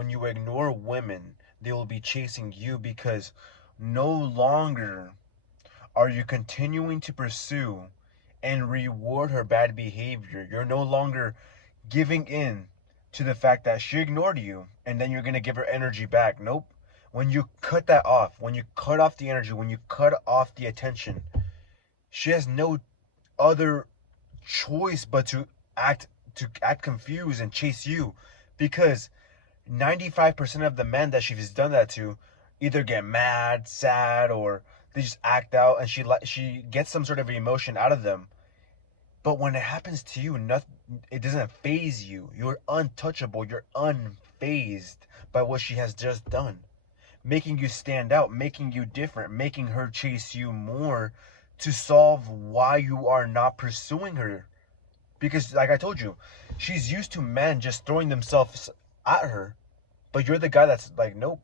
when you ignore women, they will be chasing you because no longer are you continuing to pursue and reward her bad behavior. You're no longer giving in to the fact that she ignored you and then you're going to give her energy back. Nope. When you cut that off, when you cut off the energy, when you cut off the attention, she has no other choice but to act confused and chase you, because 95% of the men that she's done that to either get mad, sad, or they just act out, and she gets some sort of emotion out of them. But when it happens to you, nothing, it doesn't phase you. You're untouchable. You're unfazed by what she has just done, making you stand out, making you different, making her chase you more to solve why you are not pursuing her. Because, like I told you, she's used to men just throwing themselves at her, but you're the guy that's like, nope.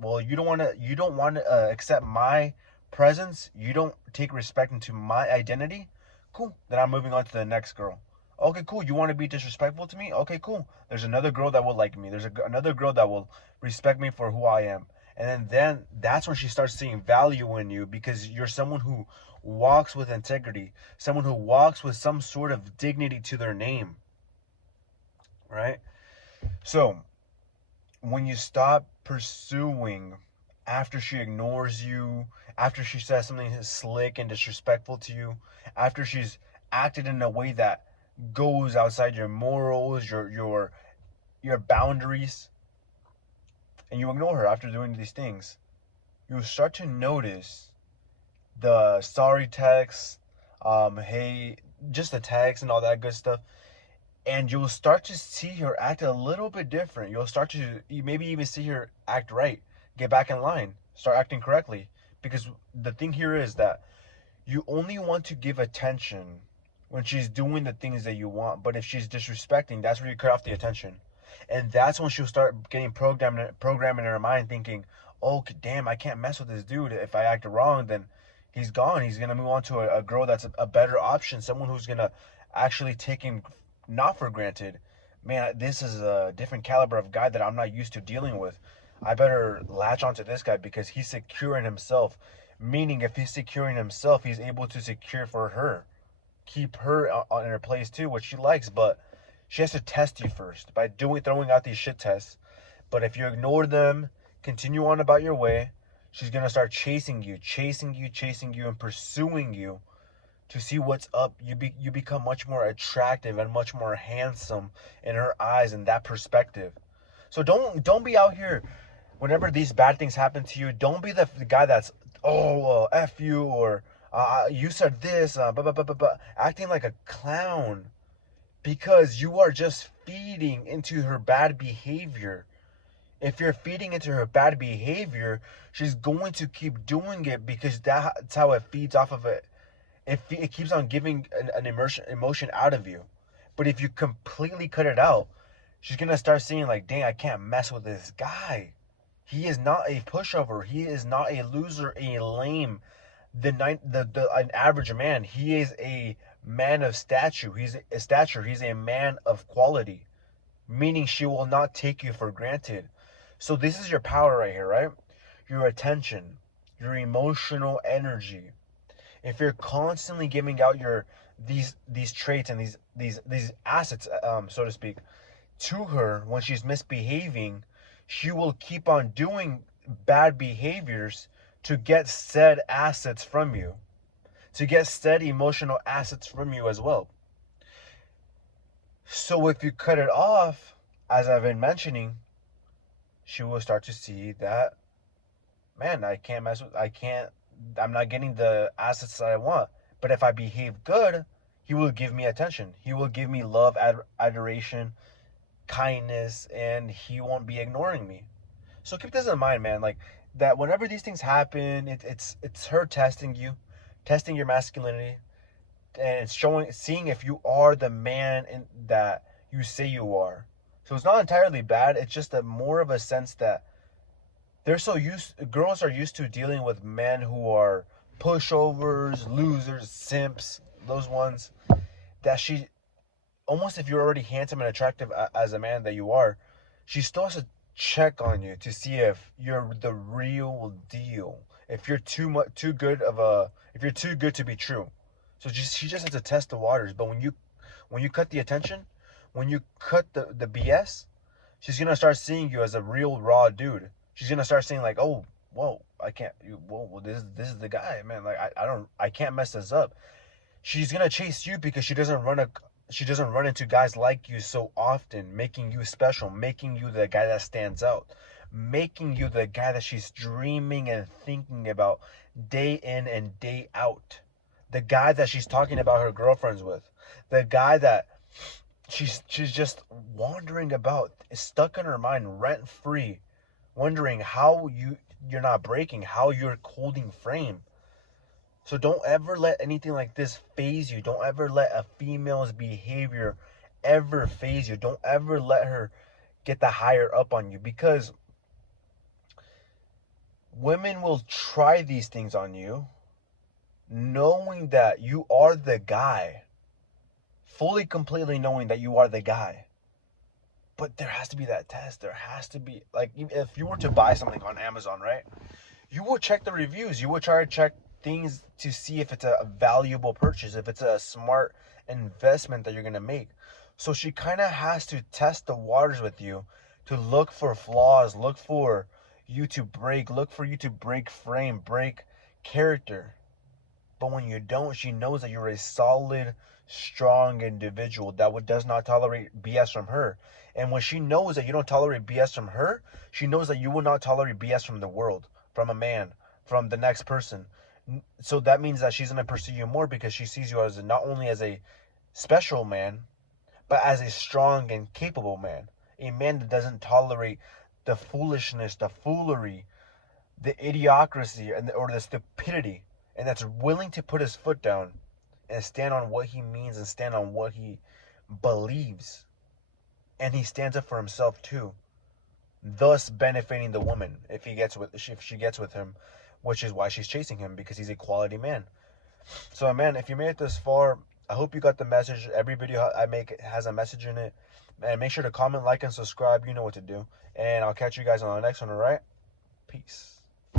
Well, you don't want to accept my presence. You don't take respect into my identity. Cool. Then I'm moving on to the next girl. Okay, cool. You want to be disrespectful to me? Okay, cool. There's another girl that will like me. There's another girl that will respect me for who I am. And then that's when she starts seeing value in you, because you're someone who walks with integrity, someone who walks with some sort of dignity to their name, right? So when you stop pursuing after she ignores you, after she says something slick and disrespectful to you, after she's acted in a way that goes outside your morals, your boundaries, and you ignore her after doing these things, you'll start to notice the sorry text, hey, just the text and all that good stuff, and you'll start to see her act a little bit different. You'll start to maybe even see her act right, get back in line, start acting correctly. Because the thing here is that you only want to give attention when she's doing the things that you want. But if she's disrespecting, that's where you cut off the attention. And that's when she'll start getting programming in her mind, thinking, oh, damn, I can't mess with this dude. If I act wrong, then he's gone. He's going to move on to a girl that's a better option, someone who's going to actually take him not for granted. Man, this is a different caliber of guy that I'm not used to dealing with. I better latch onto this guy because he's secure in himself. Meaning, if he's secure in himself, he's able to secure for her, keep her in her place too, which she likes. But she has to test you first by throwing out these shit tests. But if you ignore them, continue on about your way, she's gonna start chasing you, and pursuing you to see what's up. You become much more attractive and much more handsome in her eyes in that perspective. So don't be out here whenever these bad things happen to you. Don't be the guy that's, oh, f you, or you said this, acting like a clown, because you are just feeding into her bad behavior. If you're feeding into her bad behavior, she's going to keep doing it because that's how it feeds off of it. It keeps on giving an emotion out of you. But if you completely cut it out, she's gonna start seeing like, dang, I can't mess with this guy. He is not a pushover. He is not a loser, a lame, an average man. He is a man of stature. He's a man of quality. Meaning she will not take you for granted. So this is your power right here, right? Your attention, your emotional energy. If you're constantly giving out these traits and these assets, so to speak, to her when she's misbehaving, she will keep on doing bad behaviors to get said assets from you, to get said emotional assets from you as well. So if you cut it off, as I've been mentioning, she will start to see that, man, I'm not getting the assets that I want. But if I behave good, he will give me attention. He will give me love, adoration, kindness, and he won't be ignoring me. So keep this in mind, man. Like that, whenever these things happen, it's her testing you, testing your masculinity, and it's seeing if you are the man that you say you are. So it's not entirely bad. It's just more of a sense that girls are used to dealing with men who are pushovers, losers, simps, those ones that she almost, if you're already handsome and attractive as a man that you are, she still has to check on you to see if you're the real deal. If you're too good of a, if you're too good to be true. So she just has to test the waters. But when you cut the attention, when you cut the BS, she's gonna start seeing you as a real raw dude. She's gonna start saying like, oh, whoa, I can't. Whoa, this is the guy, man. Like I can't mess this up. She's gonna chase you because she doesn't run into guys like you so often, making you special, making you the guy that stands out, making you the guy that she's dreaming and thinking about day in and day out. The guy that she's talking about her girlfriends with. The guy that she's just wandering about, is stuck in her mind rent free, wondering how you're not breaking, how you're holding frame. So don't ever let anything like this phase you. Don't ever let a female's behavior ever phase you. Don't ever let her get the higher up on you, because women will try these things on you knowing that you are the guy. Fully, completely knowing that you are the guy. But there has to be that test. There has to be, like, if you were to buy something on Amazon, right? You will check the reviews. You will try to check things to see if it's a valuable purchase, if it's a smart investment that you're going to make. So she kind of has to test the waters with you to look for flaws, look for you to break, look for you to break frame, break character. But when you don't, she knows that you're a solid, strong individual that does not tolerate BS from her. And when she knows that you don't tolerate BS from her, she knows that you will not tolerate BS from the world, from a man, from the next person. So that means that she's going to pursue you more, because she sees you as not only as a special man, but as a strong and capable man. A man that doesn't tolerate the foolishness, the foolery, the idiocracy, or the stupidity, and that's willing to put his foot down and stand on what he means and stand on what he believes. And he stands up for himself too, thus benefiting the woman if she gets with him, which is why she's chasing him, because he's a quality man. So, man, if you made it this far, I hope you got the message. Every video I make has a message in it. And make sure to comment, like, and subscribe. You know what to do. And I'll catch you guys on the next one, all right? Peace.